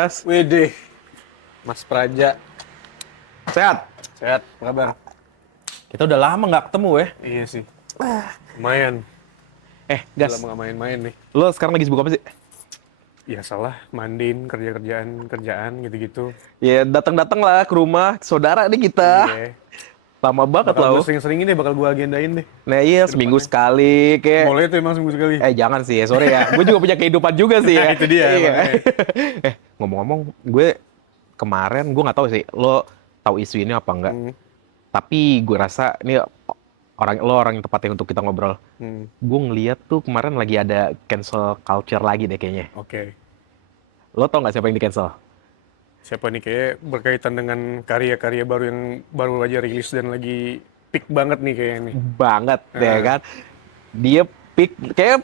Kas. Wede, Mas Praja. Sehat? Sehat, apa kabar? Kita udah lama nggak ketemu ya. Iya sih. Lumayan. Udah Gas, lama gak main-main nih. lo sekarang lagi sibuk apa sih? Ya salah, mandiin, kerjaan gitu-gitu. Ya datang-datang lah ke rumah saudara nih kita. Iya. Lama banget Bakal lah gue lo. sering-seringin deh, bakal gue agendain deh. Nah iya Ke seminggu depannya. sekali kayak. Boleh tuh emang seminggu sekali. Jangan sih ya, sorry ya. Gue juga punya kehidupan juga sih Nah ya. itu dia Iya. makanya. Ngomong-ngomong, gue kemarin gue nggak tahu sih lo tahu isu ini apa enggak. Hmm, Tapi gue rasa ini orang yang tepat ya untuk kita ngobrol. hmm, Gue ngeliat tuh kemarin lagi ada cancel culture lagi deh kayaknya. Oke. Lo tau nggak siapa yang di cancel? Siapa nih kayak berkaitan dengan karya-karya baru yang baru aja rilis dan lagi peak banget nih kayaknya nih. Banget ya Ah. kan. Dia pick kayak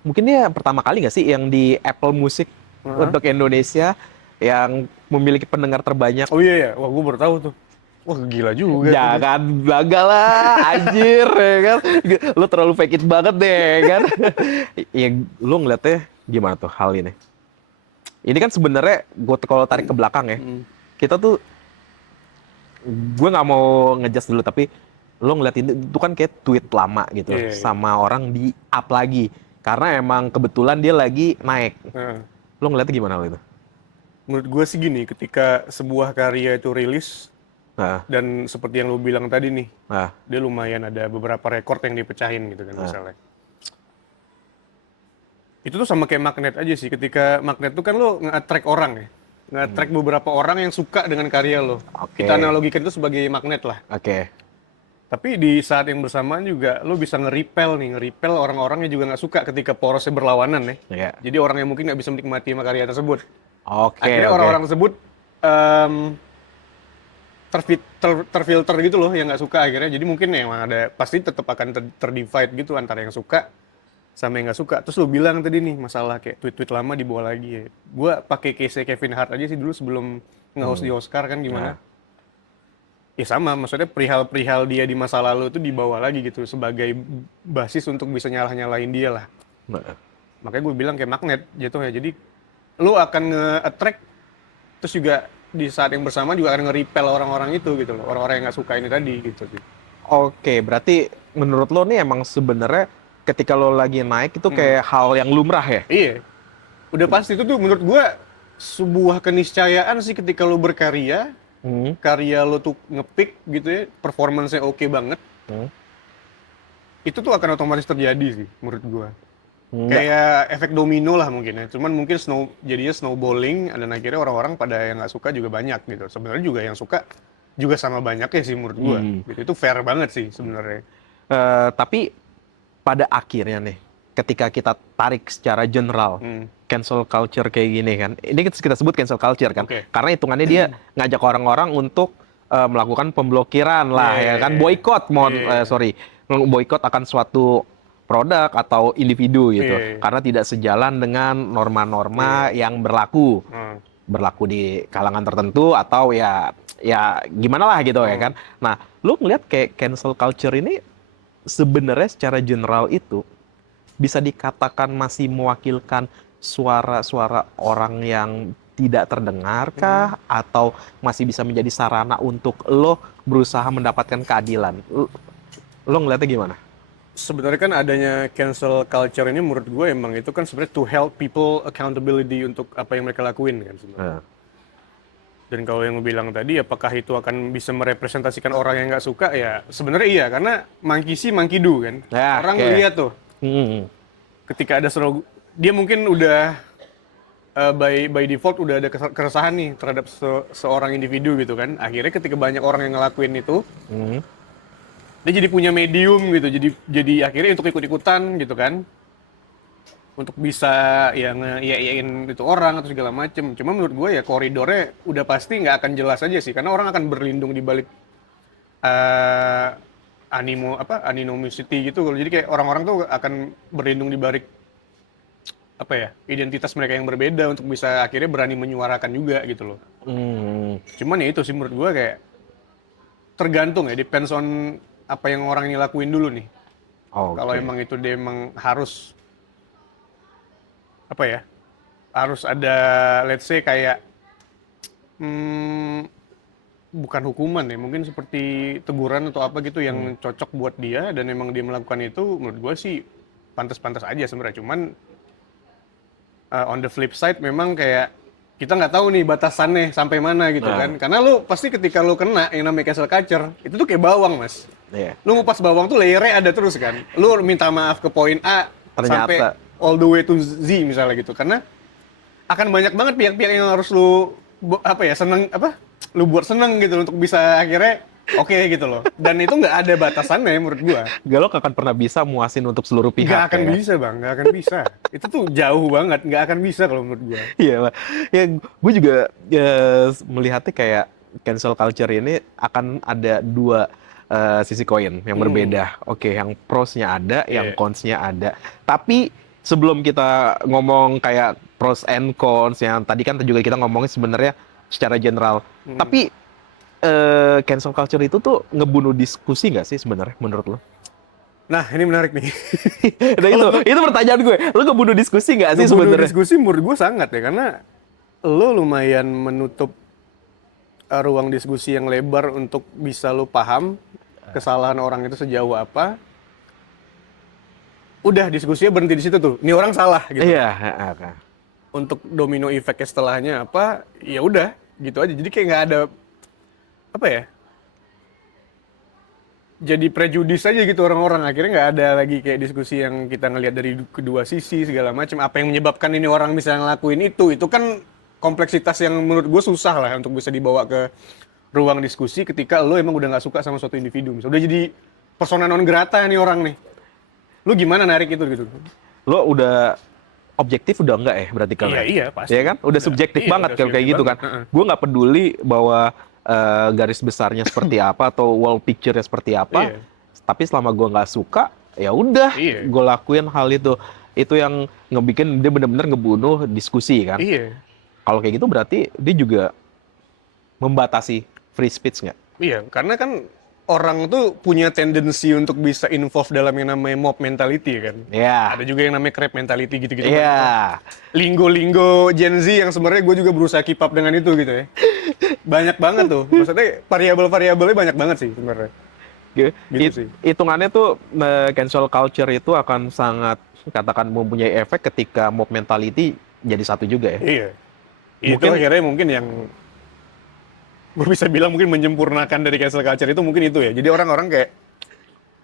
mungkin dia pertama kali nggak sih yang di Apple Music Heeh. untuk Indonesia yang memiliki pendengar terbanyak. Oh iya ya, wah gue baru tahu tuh. Wah gila juga tuh dia. Jangan bangga lah, anjir ya kan. Lu terlalu fake it banget deh ya kan. Ya lu ngeliatnya gimana tuh hal ini? Ini kan sebenarnya gue kalau tarik ke belakang ya, Hmm. kita tuh gue nggak mau ngejudge dulu tapi lo ngeliat ini itu kan kayak tweet lama gitu Iya, iya. sama orang di up lagi karena emang kebetulan dia lagi naik. Heeh. Lo ngeliatnya gimana lo itu? Menurut gue sih gini, ketika sebuah karya itu rilis, Nah, dan seperti yang lu bilang tadi nih, nah, dia lumayan ada beberapa rekor yang dipecahin gitu kan misalnya. Itu tuh sama kayak magnet aja sih, ketika magnet tuh kan lu nge-attract orang ya. Nge-attract beberapa orang yang suka dengan karya lo. Oke. Kita analogikan itu sebagai magnet lah. oke. Tapi di saat yang bersamaan juga lu bisa nge-repel orang-orang yang juga nggak suka ketika porosnya berlawanan ya. Iya. Jadi orang yang mungkin nggak bisa menikmati sama karya tersebut. Oke, Akhirnya oke. orang-orang tersebut terfilter gitu loh yang nggak suka akhirnya. Jadi mungkin emang ada pasti tetap akan terdivide gitu antara yang suka sama yang nggak suka. Terus lu bilang tadi nih masalah kayak tweet-tweet lama dibawa lagi ya. Gua pakai case Kevin Hart aja sih dulu sebelum nge-host di Oscar kan gimana. Ya sama, maksudnya perihal-perihal dia di masa lalu itu dibawa lagi gitu sebagai basis untuk bisa nyalah-nyalain dia lah. Nah, Makanya gue bilang kayak magnet jatuhnya. Jadi lu akan nge-attract terus juga di saat yang bersama juga akan nge-repel orang-orang itu gitu loh. Orang-orang yang nggak suka ini tadi gitu sih. Oke, berarti menurut lo nih emang sebenarnya ketika lo lagi naik itu kayak hal yang lumrah ya? Iya. Udah pasti itu tuh menurut gue sebuah keniscayaan sih ketika lu berkarya, Hmm. karya lu tuh nge-peak gitu ya, performance-nya oke banget. Hmm. Itu tuh akan otomatis terjadi sih menurut gue. Nggak. Kayak efek domino lah mungkin ya. Cuman mungkin jadinya snowballing dan akhirnya orang-orang pada yang nggak suka juga banyak gitu. Sebenarnya juga yang suka juga sama banyaknya sih menurut gua. Gitu. Itu fair banget sih sebenarnya. Tapi pada akhirnya nih, ketika kita tarik secara general, cancel culture kayak gini kan, ini kita sebut cancel culture kan, Oke. karena hitungannya dia ngajak orang-orang untuk melakukan pemblokiran lah Iya, ya kan, iya, boykot, iya. boykot akan suatu produk atau individu gitu, Iya. karena tidak sejalan dengan norma-norma yang berlaku Hmm. berlaku di kalangan tertentu atau ya gimana lah gitu ya kan. Nah, lu ngeliat kayak cancel culture ini sebenarnya secara general itu bisa dikatakan masih mewakilkan suara-suara orang yang tidak terdengarkah atau masih bisa menjadi sarana untuk lo berusaha mendapatkan keadilan? Lo ngeliatnya gimana? Sebenarnya kan adanya cancel culture ini menurut gue emang itu kan sebenarnya to help people accountability untuk apa yang mereka lakuin kan sebenarnya. Dan kalau yang lu bilang tadi, apakah itu akan bisa merepresentasikan orang yang nggak suka? Ya sebenarnya iya, karena monkey see, monkey do kan. Ya, Orang oke. lihat tuh, ketika ada dia mungkin udah by default udah ada keresahan nih terhadap seorang individu gitu kan. Akhirnya ketika banyak orang yang ngelakuin itu, dia jadi punya medium gitu. Jadi akhirnya untuk ikut-ikutan gitu kan. Untuk bisa ya nge-iain itu orang atau segala macem. Cuma menurut gue ya koridornya udah pasti nggak akan jelas aja sih, karena orang akan berlindung di balik eh anonymity gitu. Jadi kayak orang-orang tuh akan berlindung di balik apa ya, identitas mereka yang berbeda untuk bisa akhirnya berani menyuarakan juga gitu loh. Cuman ya itu sih menurut gue kayak tergantung ya, depends on apa yang orang ini lakuin dulu nih. Kalau Oke. emang itu dia emang harus apa ya, harus ada, let's say kayak hmm, bukan hukuman ya, mungkin seperti teguran atau apa gitu yang cocok buat dia, dan emang dia melakukan itu, menurut gue sih pantas-pantas aja sebenarnya. Cuman on the flip side memang kayak kita nggak tahu nih batasannya sampai mana gitu Nah. kan. Karena lu pasti ketika lu kena yang namanya cancel culture, itu tuh kayak bawang, Mas. Iya. Lu ngupas bawang tuh layernya ada terus kan. Lu minta maaf ke poin A Ternyata. sampai all the way to Z misalnya gitu. Karena akan banyak banget pihak-pihak yang harus lu seneng lu buat seneng gitu untuk bisa akhirnya oke gitu loh. Dan itu nggak ada batasannya menurut gua. Galok akan pernah bisa muasin untuk seluruh pihak. Nggak akan ya. bisa bang, nggak akan bisa. Itu tuh jauh banget, nggak akan bisa kalau menurut gua. Iya, Pak. Ya, gue juga ya, melihatnya kayak cancel culture ini akan ada dua sisi koin yang berbeda. Oke, yang pros-nya ada, yang Iya. cons-nya ada. Tapi sebelum kita ngomong kayak pros and cons, yang tadi kan juga kita ngomongin sebenarnya secara general. Tapi cancel culture itu tuh ngebunuh diskusi nggak sih sebenarnya menurut lo? Nah ini menarik nih. Nah, itu pertanyaan gue. Lo ngebunuh diskusi nggak sih Ngebunuh sebenarnya? diskusi menurut gua sangat ya, karena lo lumayan menutup ruang diskusi yang lebar untuk bisa lo paham kesalahan orang itu sejauh apa. Udah diskusinya berhenti di situ tuh. Ini orang salah gitu. Iya. Untuk domino efeknya setelahnya apa? Ya udah gitu aja. Jadi kayak nggak ada apa ya? Jadi prejudis aja gitu orang-orang, akhirnya nggak ada lagi kayak diskusi yang kita ngelihat dari kedua sisi segala macam. Apa yang menyebabkan ini orang bisa ngelakuin itu kan kompleksitas yang menurut gue susah lah untuk bisa dibawa ke ruang diskusi ketika lo emang udah nggak suka sama suatu individu. Misalnya udah jadi persona non grata nih orang nih, lo gimana narik itu gitu? Lo udah objektif udah enggak ya berarti kan? Iya pasti. Iya kan? Udah subjektif Iya, banget udah kayak subjektif gitu kan. banget. Gue nggak peduli bahwa garis besarnya seperti apa atau wall picture-nya seperti apa. Iya. Tapi selama gue nggak suka, ya udah, Iya. gue lakuin hal itu. Itu yang ngebikin dia bener-bener ngebunuh diskusi kan. Iya. Kalau kayak gitu berarti dia juga membatasi free speech nggak? Iya, karena kan orang tuh punya tendensi untuk bisa involve dalam yang namanya mob mentality kan. Iya. Ada juga yang namanya crab mentality gitu-gitu. Iya. Linggo-linggo Gen Z yang sebenarnya gue juga berusaha keep up dengan itu gitu ya. Banyak banget tuh. Maksudnya variabel-variabelnya banyak banget sih sebenarnya. Gitu sih. Hitungannya tuh cancel culture itu akan sangat katakan mempunyai efek ketika mob mentality jadi satu juga ya. Iya. Itu Mungkin- akhirnya mungkin yang gue bisa bilang mungkin menyempurnakan dari cancel culture itu mungkin itu ya. Jadi orang-orang kayak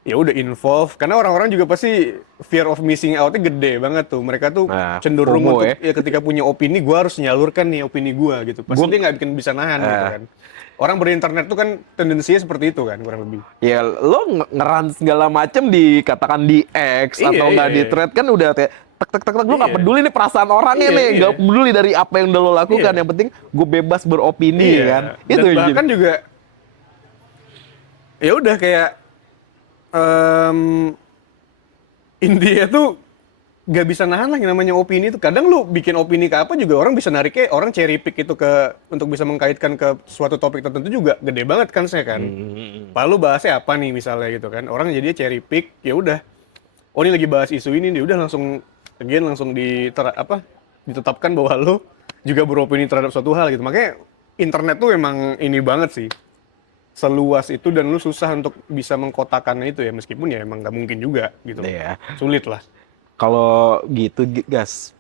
ya udah involve, karena orang-orang juga pasti fear of missing out-nya gede banget tuh. Mereka tuh Nah, cenderung FOMO untuk ya ketika punya opini, gue harus nyalurkan nih opini gue gitu. Pasti Gua- dia nggak bikin bisa nahan gitu kan. Orang berinternet tuh kan tendensinya seperti itu kan kurang lebih. Ya lo ngeran segala macem dikatakan di X Iya, atau nggak iya, di iya. thread kan udah kayak tek lo nggak Iya. peduli nih perasaan orangnya Iya, nih, iya. nggak peduli dari apa yang udah lo lakukan, Iya. yang penting gue bebas beropini Iya. kan. Dan Itu yang bahkan juga ya udah kayak India tuh gak bisa nahan lah yang namanya opini itu. Kadang lu bikin opini ke apa juga orang bisa nariknya, orang cherry pick itu ke untuk bisa mengkaitkan ke suatu topik tertentu juga gede banget kan saya kan. Lalu bahasnya apa nih misalnya gitu kan. Orang jadinya cherry pick, ya udah. Oh ini lagi bahas isu ini, dia udah langsung ditetapkan bahwa lu juga beropini terhadap suatu hal gitu. Makanya internet tuh emang ini banget sih. Seluas itu dan lu susah untuk bisa mengkotakannya itu ya, meskipun ya emang nggak mungkin juga gitu. Iya. Sulit lah. Kalau gitu, gas,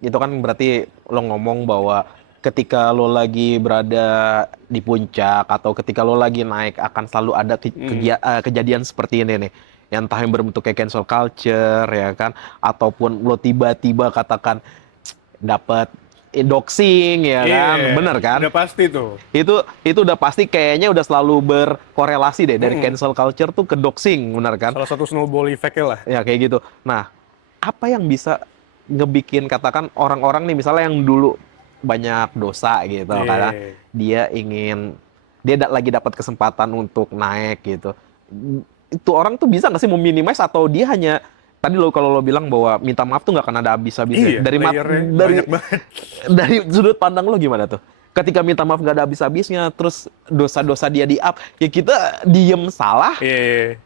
itu kan berarti lo ngomong bahwa ketika lo lagi berada di puncak atau ketika lo lagi naik akan selalu ada kejadian seperti ini nih. Yang entah yang berbentuk kayak cancel culture ya kan, ataupun lo tiba-tiba katakan dapat doxing ya kan, Iya, bener kan? Udah pasti tuh. Itu udah pasti kayaknya udah selalu berkorelasi deh dari cancel culture tuh ke doxing, bener kan? Salah satu snowball effect-nya lah. Ya kayak gitu. Nah, apa yang bisa ngebikin katakan orang-orang nih misalnya yang dulu banyak dosa gitu, Iya. karena dia lagi dapat kesempatan untuk naik gitu. Itu orang tuh bisa nggak sih meminimize atau dia hanya tadi kalau lo bilang bahwa minta maaf tuh nggak akan ada habis-habisnya. Iya, dari layernya banyak banget. dari sudut pandang lo gimana tuh? Ketika minta maaf nggak ada habis-habisnya, terus dosa-dosa dia di up, ya kita diem salah, Iya.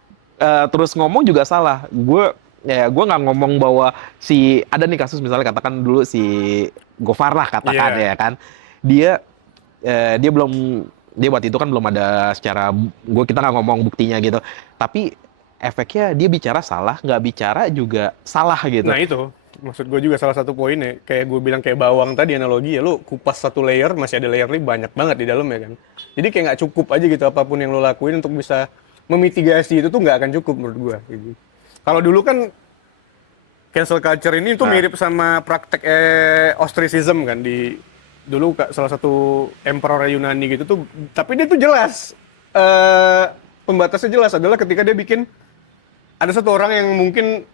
terus ngomong juga salah. Gue ya gue nggak ngomong bahwa si ada nih kasus misalnya katakan dulu si Gofar lah katakan Iya. ya kan, dia dia belum dia waktu itu kan belum ada secara kita nggak ngomong buktinya gitu, tapi efeknya dia bicara salah, nggak bicara juga salah gitu. Nah itu, maksud gue juga salah satu poinnya, kayak gue bilang kayak bawang tadi analogi ya, lu kupas satu layer, masih ada layer lagi banyak banget di dalam ya kan. Jadi kayak nggak cukup aja gitu apapun yang lo lakuin untuk bisa memitigasi itu tuh nggak akan cukup menurut gue. Gitu. Kalau dulu kan cancel culture ini tuh Nah. mirip sama praktek ostracism kan di dulu salah satu emperor Yunani gitu tuh, tapi dia tuh jelas pembatasnya jelas adalah ketika dia bikin ada satu orang yang mungkin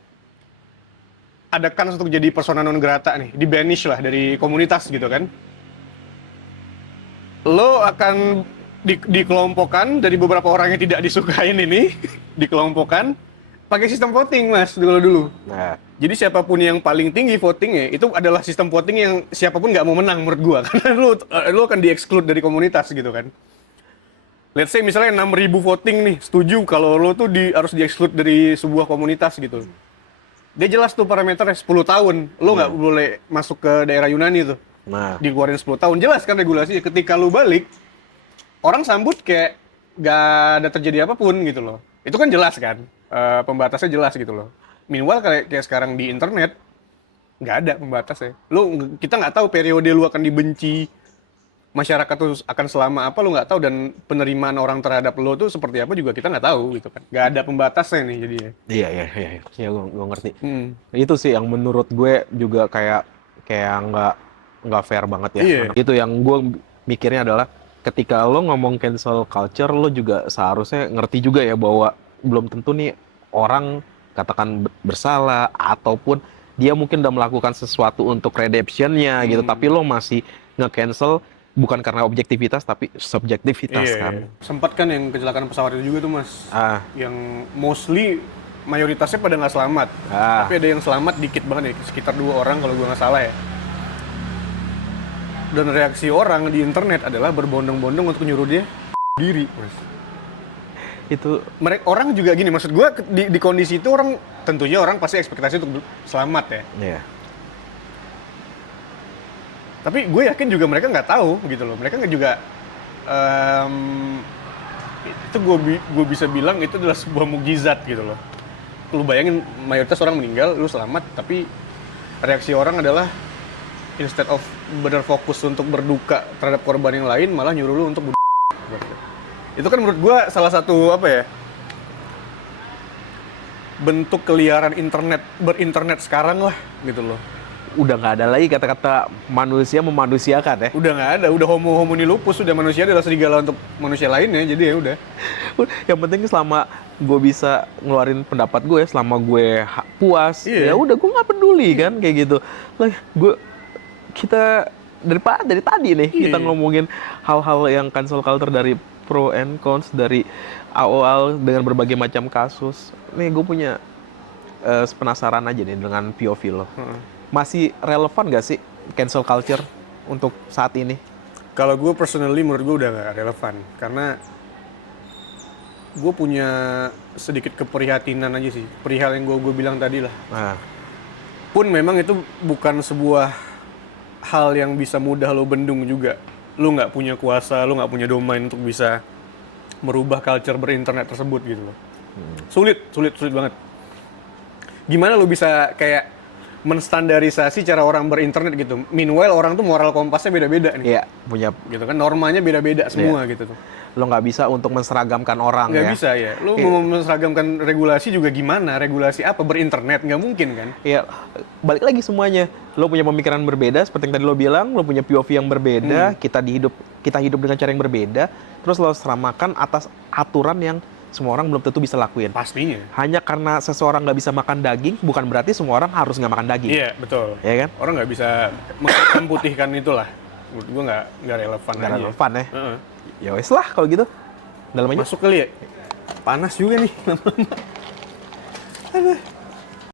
ada kans untuk jadi persona non grata nih, di banish lah dari komunitas gitu kan. Lo akan dikelompokkan dari beberapa orang yang tidak disukain ini, dikelompokkan pakai sistem voting mas dulu. Nah, Jadi siapapun yang paling tinggi votingnya itu adalah sistem voting yang siapapun nggak mau menang menurut gua karena lo akan di-exclude dari komunitas gitu kan. Let's say misalnya 6.000 voting nih setuju kalau lo tuh harus di-exclude dari sebuah komunitas gitu. Dia jelas tuh parameternya 10 tahun. Lo nggak boleh masuk ke daerah Yunani tuh. nah, Dikeluarin 10 tahun. Jelas kan regulasinya. Ketika lo balik, orang sambut kayak nggak ada terjadi apapun gitu loh. Itu kan jelas kan. Pembatasnya jelas gitu loh. Meanwhile kayak sekarang di internet, nggak ada pembatasnya. Kita nggak tahu periode lu akan dibenci, masyarakat tuh akan selama apa lu nggak tahu, dan penerimaan orang terhadap lo tuh seperti apa juga kita nggak tahu gitu kan. Nggak ada pembatasnya nih jadinya. iya, gue ngerti. Hmm. Itu sih yang menurut gue juga kayak nggak fair banget ya. Iya. Itu yang gue mikirnya adalah ketika lo ngomong cancel culture, lo juga seharusnya ngerti juga ya bahwa belum tentu nih orang katakan bersalah ataupun dia mungkin udah melakukan sesuatu untuk redemptionnya gitu, tapi lo masih nge-cancel bukan karena objektivitas tapi subjektivitas Iya, kan. iya. Sempat kan yang kecelakaan pesawat itu juga tuh mas, Ah, yang mostly mayoritasnya pada nggak selamat, ah. tapi ada yang selamat dikit banget ya, sekitar 2 orang kalau gua nggak salah ya. Dan reaksi orang di internet adalah berbondong-bondong untuk nyuruh dia diri, mas. Itu Orang juga gini, maksud gua di kondisi itu orang tentunya orang pasti ekspektasi untuk selamat ya. ya. Tapi gue yakin juga mereka nggak tahu gitu loh. Mereka nggak juga itu gue bisa bilang itu adalah sebuah mukjizat gitu loh. Lu bayangin mayoritas orang meninggal, lu selamat, tapi reaksi orang adalah instead of benar fokus untuk berduka terhadap korban yang lain, malah nyuruh lu untuk itu kan menurut gue salah satu apa ya, bentuk keliaran berinternet sekarang lah gitu loh. Udah nggak ada lagi kata-kata manusia memanusiakan ya. Udah nggak ada, udah homo homini lupus, udah manusia adalah serigala untuk manusia lainnya, jadi ya udah. Yang penting selama gue bisa ngeluarin pendapat gue, selama gue puas, Iya. ya udah gue nggak peduli kan kayak gitu. Lah, kita dari tadi nih kita Iya. ngomongin hal-hal yang cancel culture dari pro and cons dari awal dengan berbagai macam kasus. Nih gue punya penasaran aja nih dengan POV lo. Masih relevan gak sih cancel culture untuk saat ini? Kalau gue personally menurut gue udah nggak relevan, karena gue punya sedikit keprihatinan aja sih, perihal yang gue bilang tadi lah. Nah, Pun memang itu bukan sebuah hal yang bisa mudah lo bendung juga. Lo nggak punya kuasa, lo nggak punya domain untuk bisa merubah culture berinternet tersebut gitu loh. Sulit banget. Gimana lo bisa kayak menstandarisasi cara orang berinternet gitu. Meanwhile orang tuh moral kompasnya beda-beda nih. ya punya Gitu kan, normanya beda-beda semua gitu tuh. lo nggak bisa untuk menseragamkan orang Nggak ya. bisa ya. Lu mau menseragamkan regulasi juga gimana? Regulasi apa? Berinternet? Nggak mungkin kan? Ya, balik lagi semuanya. Lo punya pemikiran berbeda, seperti yang tadi lo bilang, lo punya POV yang berbeda, kita hidup dengan cara yang berbeda, terus lo seramakan atas aturan yang semua orang belum tentu bisa lakuin. Pastinya. Hanya karena seseorang nggak bisa makan daging, bukan berarti semua orang harus nggak makan daging. Iya, betul. Ya kan? Orang nggak bisa memputihkan itulah. Menurut gua nggak relevan Nggak aja. relevan ya. Heeh. Ya wes lah kalau gitu. Dalam aja. Masuk kali ya? Panas juga nih. Aduh.